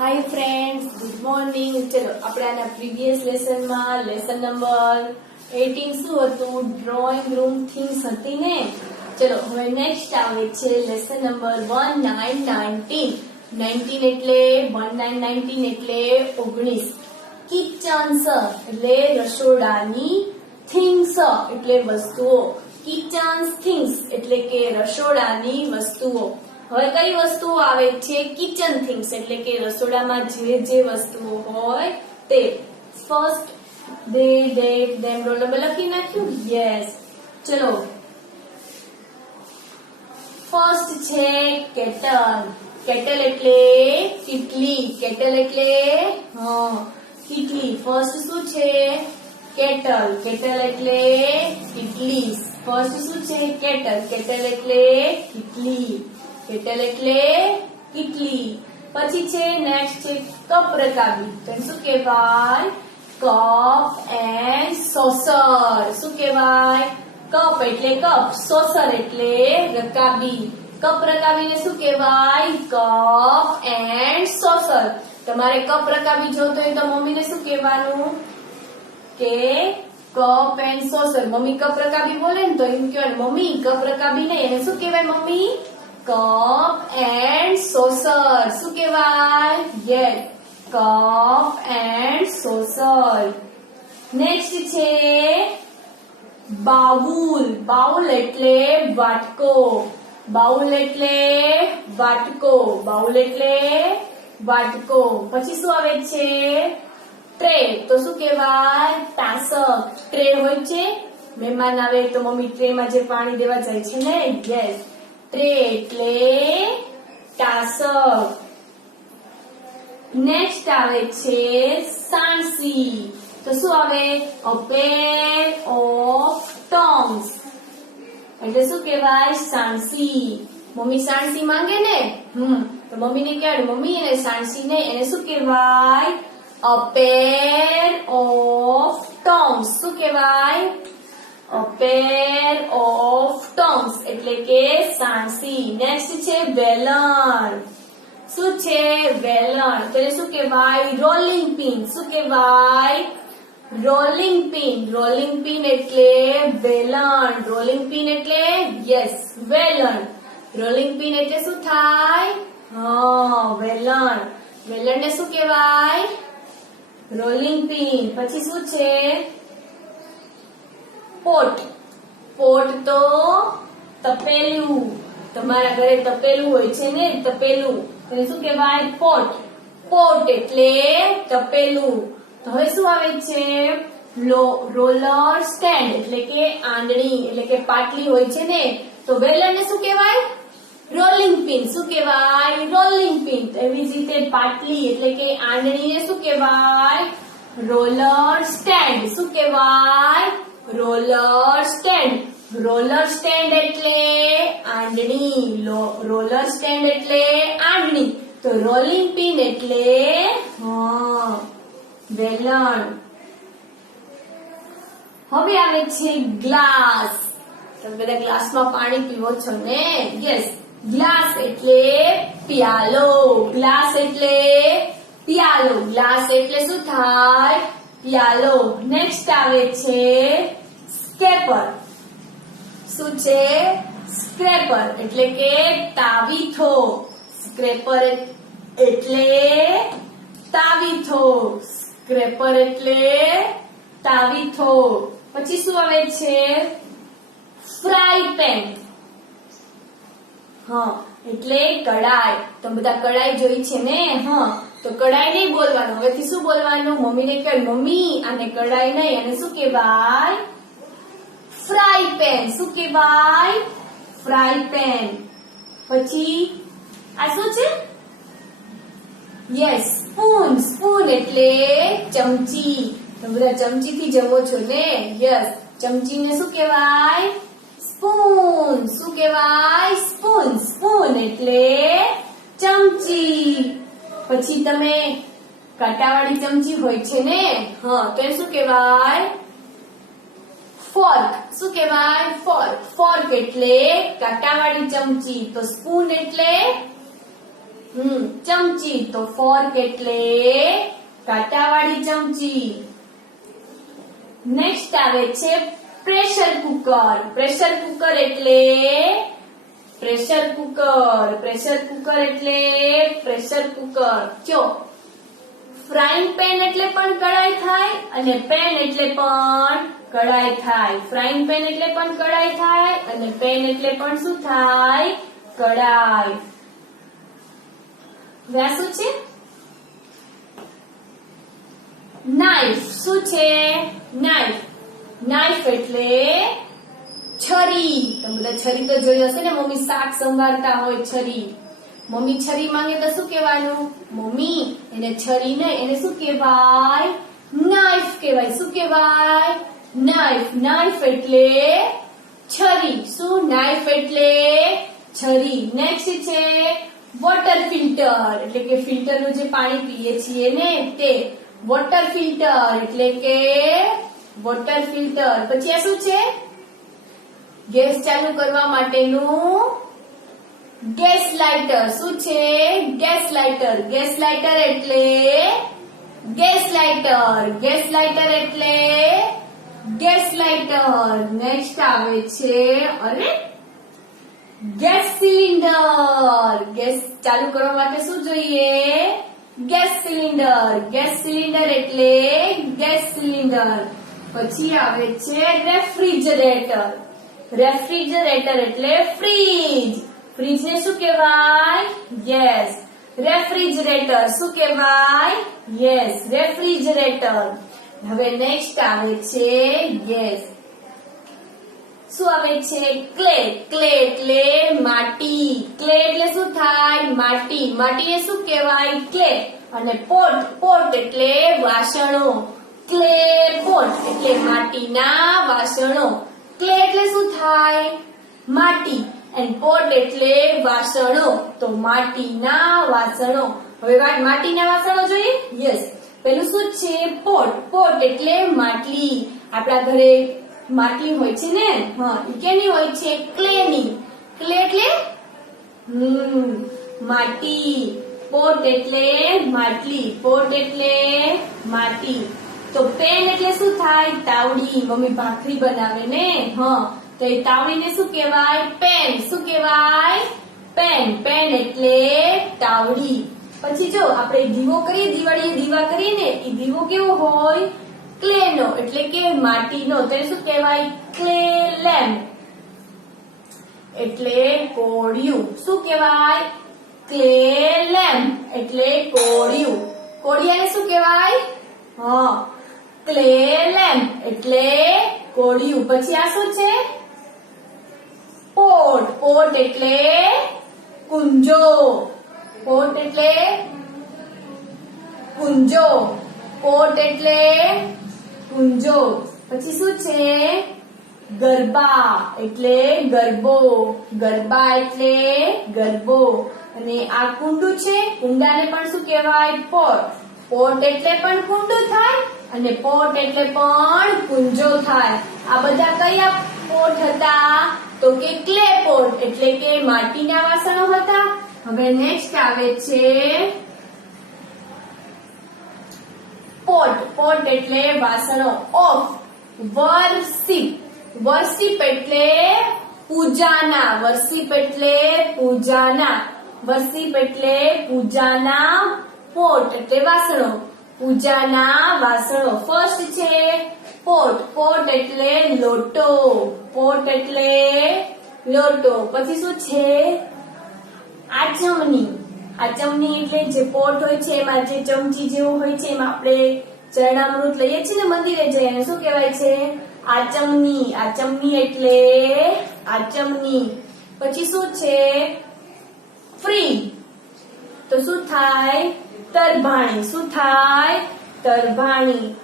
Hi friends, good morning. चलो આપણે આના પ્રીવિયસ લેસનમાં લેસન નંબર 18 શું હતું? ડ્રોઈંગ રૂમ થિંગ્સ હતી ને। ચલો હવે નેક્સ્ટ આવે છે લેસન નંબર 1919 એટલે 1919 એટલે 19 કિચન્સ એટલે રસોડાની, થિંગ્સ એટલે વસ્તુઓ। કિચન્સ થિંગ્સ એટલે કે રસોડાની વસ્તુઓ। હવે કઈ વસ્તુઓ આવે છે? કિચન થિંગ્સ એટલે કે રસોડામાં જે વસ્તુઓ હોય તે। ફર્સ્ટ દે ડેટ ધેમ રોલ નંબર લખી નાખ્યું? યસ। ચલો ફર્સ્ટ છે કેટલ। કેટલ એટલે કીટલી। કેટલ એટલે કીટલી। ફર્સ્ટ શું છે? કેટલ। કેટલ એટલે કીટલી। ફર્સ્ટ શું છે? કેટલ। કેટલ એટલે કીટલી। કેટલ એટલે કીટલી। પછી છે નેક્સ્ટ છે કપ રકાબી। તો શું કહેવાય? Cup and saucer. શું કહેવાય? કપ એટલે કપ, સોસર એટલે રકાબી। કપ રકાબીને શું કહેવાય? Cup and saucer. તમારે કપ રકાબી જોતો હોય તો મમ્મીને શું કહેવાનું કે cup and saucer. Mummy cup રકાબી બોલે ને તો એમ કહેવાય મમ્મી કપ રકાબી નહીં, એને શું કહેવાય મમ્મી? Cup and saucer. શું કહેવાય? Yes, cup and saucer. Next છે બાઉલ। બાઉલ એટલે વાટકો। બાઉલ એટલે વાટકો। બાઉલ એટલે વાટકો। પછી શું આવે છે? ટ્રે। તો શું કહેવાય? તાસક। ટ્રે હોય છે, મહેમાન આવે તો મમ્મી ટ્રેમાં જે પાણી દેવા જાય છે ને, યસ, ટ્રે એટલે તાસક। નેક્સ્ટ આવે છે સાણસી। તો શું આવે? અ પેર ઓફ ટોંગ્સ એટલે શું કહેવાય? સાણસી। મમ્મી સાણસી માંગે ને, તો મમ્મીને કહેવાય મમ્મી એને સાણસી નહીં, એને શું કહેવાય? અ પેર ઓફ ટોંગ્સ। શું કહેવાય? A pair of tongs એટલે કે સાણસી। નેક્સ્ટ છે વેલણ। શું છે? વેલણ। તો એને શું કહેવાય? Rolling pin. શું કહેવાય? Rolling pin. રોલિંગ પિન એટલે વેલણ। રોલિંગ પિન એટલે યસ, વેલણ। રોલિંગ પિન એટલે શું થાય? વેલણ। વેલણને શું કહેવાય? Rolling pin. પછી શું છે? પોટ। પોટ તો તપેલું। તમારા ઘરે તપેલું હોય છે ને, તપેલું, તેને શું કહેવાય? પોટ। પોટ એટલે તપેલું। તો હવે શું આવે છે? રોલર સ્ટેન્ડ એટલે કે આંધળી એટલે કે પાટલી હોય છે ને, તો વેલણને શું કહેવાય? Rolling pin. શું કહેવાય? Rolling pin. એવી જ રીતે પાટલી એટલે કે આંધળીને શું કહેવાય? Roller stand. શું કહેવાય? Roller stand. રોલર સ્ટેન્ડ એટલે આંધળી। રોલર સ્ટેન્ડ એટલે આંધળી। તો રોલિંગ પિન એટલે વેલણ। હવે આવે છે ગ્લાસ। તમે બધા ગ્લાસમાં પાણી પીવો છો ને? યસ, ગ્લાસ એટલે પ્યાલો। ગ્લાસ એટલે પ્યાલો। ગ્લાસ એટલે શું થાય? પ્યાલો। નેક્સ્ટ આવે છે સ્કેપર। શું છે? સ્ક્રેપર એટલે કે તાવીથો। સ્ક્રેપર એટલે તાવીથો। સ્ક્રેપર એટલે તાવીથો। પછી શું આવે છે? Fry pan. એટલે કડાઈ। તમે બધા કડાઈ જોઈ છે ને? તો કડાઈ નહીં બોલવાનું, હવેથી શું બોલવાનું? મમ્મીને કહેવાય મમ્મી આને કડાઈ નહીં, અને શું કહેવાય? Fry pan. શું કહેવાય? Fry pan. પછી આ શું છે? Yes, spoon. સ્પૂન એટલે ચમચી। તમે બધા ચમચીથી જમો છો ને? યસ, ચમચીને શું કહેવાય? સ્પૂન। શું કહેવાય? સ્પૂન। સ્પૂન એટલે ચમચી। પછી તમે કાંટાવાળી ચમચી હોય છે ને, તો એ શું કહેવાય? ફોર્ક। શું કહેવાય? ફોર્ક। ફોર્ક એટલે કાંટાવાળી ચમચી। તો સ્પૂન એટલે ચમચી. તો ફોર્ક એટલે કાંટાવાળી ચમચી. નેક્સ્ટ આવે છે પ્રેશર કુકર. પ્રેશર કુકર એટલે પ્રેશર કુકર. પ્રેશર કુકર એટલે પ્રેશર કુકર. જો ફ્રાઈંગ પેન એટલે પણ કડાઈ થાય અને પેન એટલે પણ કડાઈ થાય. ફ્રાઈંગ પેન એટલે પણ કડાઈ થાય અને પેન એટલે પણ શું થાય? કડાઈ. હવે આ શું છે? નાઈફ. શું છે? નાઈફ. નાઈફ એટલે છરી. તમે બધા છરી તો જોઈ હશે ને, મમ્મી શાક સંભાળતા હોય છરી. મમ્મી છરી માંગે તો શું કહેવાનું? મમ્મી એને છરી નહીં, એને શું કહેવાય? નાઈફ કહેવાય. શું કહેવાય? નાઈફ. નાઈફ એટલે છરી. શું? નાઈફ એટલે છરી. નેક્સ્ટ છે વોટર ફિલ્ટર. એટલે કે ફિલ્ટરનું જે પાણી પીએ છીએ ને તે. વોટર ફિલ્ટર એટલે કે વોટર ફિલ્ટર. પછી આ શું છે? ગેસ ચાલુ કરવા માટેનું ગેસ લાઇટર. શું છે? Gas lighter. ગેસ લાઇટર એટલે ગેસ લાઇટર. ગેસ લાઇટર એટલે ગેસ લાઇટર. નેક્સ્ટ આવે છે અરે ગેસ સિલિન્ડર. ગેસ ચાલુ કરવા માટે શું જોઈએ? Gas cylinder. ગેસ સિલિન્ડર એટલે ગેસ સિલિન્ડર. પછી આવે છે રેફ્રિજરેટર. રેફ્રિજરેટર એટલે ફ્રીજ. ફ્રીજ ને શું કહેવાય? Yes, refrigerator. શું કહેવાય? Yes, refrigerator. હવે નેક્સ્ટ આવે છે યસ શું આવે છે? ક્લે. ક્લે એટલે માટી. ક્લે એટલે શું થાય? માટી. માટીને શું કહેવાય? ક્લે. અને પોટ. પોટ એટલે વાસણો. ક્લે પોટ એટલે માટીના વાસણો. ક્લે એટલે શું થાય? માટી. એન્ડ પોટ એટલે વાસણો. તો માટીના વાસણો. હવે માટીના વાસણો જોઈએ. યસ, પેલું શું છે? પોટ. પોટ એટલે માટલી. આપણા ઘરે માટલી હોય છે ને, હા, એ કેની હોય છે? ક્લેની. ક્લે એટલે માટી. પોટ એટલે માટલી. પોટ એટલે માટી. તો પેન એટલે શું થાય? તાવડી. મમ્મી ભાખરી બનાવે ને, હા, તો એ તાવડીને શું કહેવાય? પેન. શું કહેવાય? પેન. પેન એટલે તાવડી. પછી જો આપણે દીવો કરીએ, દિવાળીએ દીવા કરીએ ને, એ દીવો કેવો હોય? ક્લેનો એટલે કે માટીનો. તેને શું કહેવાય? ક્લે લેમ્પ એટલે કોળિયું. શું કહેવાય? ક્લે લેમ્પ એટલે કોળિયું. કોળિયાને શું કહેવાય? હા, ક્લે લેમ્પ એટલે કોળિયું. પછી આ શું છે? પોટ. પોટ એટલે કુંજો. પોટ એટલે કુંજો. પોટ એટલે કુંજો. પછી શું છે? ગરબા એટલે ગરબો. ગરબા એટલે ગરબો. અને આ કુંડું છે, કુંડાને પણ શું કહેવાય? પોટ. પોટ એટલે પણ કુંડું થાય અને પોટ એટલે પણ કુંજો થાય. આ બધા કયા પોટ હતા? તો કે ક્લે પોટ એટલે કે માટીના વાસણો હતા. હવે નેક્સ્ટ આવે છે પોટ. પોટ એટલે વાસણો. ઓફ. વર્શિપ. વર્શિપ એટલે પૂજાના. વર્શિપ એટલે પૂજાના. વર્શિપ એટલે પૂજાના. પોટ એટલે વાસણો. પૂજાના વાસણો. ફર્સ્ટ છે પોટ. પોટ એટલે લોટો. પોટ એટલે લોટો. પછી શું છે? આચમની. આચમની એટલે જે પોટ હોય છે એમાં જે ચમચી જેવું હોય છે એમાં આપણે ચરણામૃત લઈએ છીએ ને મંદિરે જઈને, શું કહેવાય છે? આચમની. આચમની એટલે આચમની. પછી શું છે? ફ્રીજ. તો શું થાય? તરભાણી. શું થાય? તરભાણી.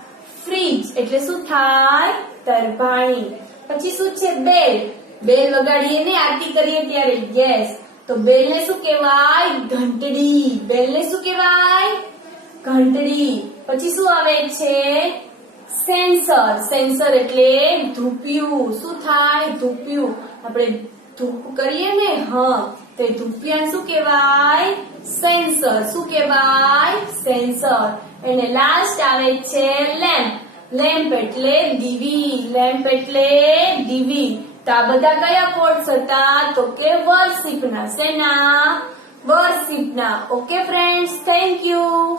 ફ્રીજ એટલે શું થાય? તરભાણી. પછી શું છે? બેલ. બેલ વગાડીએ ને આરતી કરીએ ત્યારે. યસ, તો બેલને શું કહેવાય? ઘંટડી. બેલને શું કહેવાય? ઘંટડી. પછી શું આવે છે? સેન્સર. સેન્સર એટલે ધૂપિયું. શું થાય? ધૂપિયું. આપણે ધૂપ કરીએ ને, હા, તો ધૂપિયાને શું કહેવાય? સેન્સર. સેન્સર. શું કહેવાય? સેન્સર. અને લાસ્ટ આવે છે લેમ્પ. લેમ્પ એટલે દીવી. લેમ્પ એટલે દીવી. તો આ બધા કયા કોડ્સ હતા? તો કે વર્શિપના. શેના? વર્શિપના. Okay friends, thank you.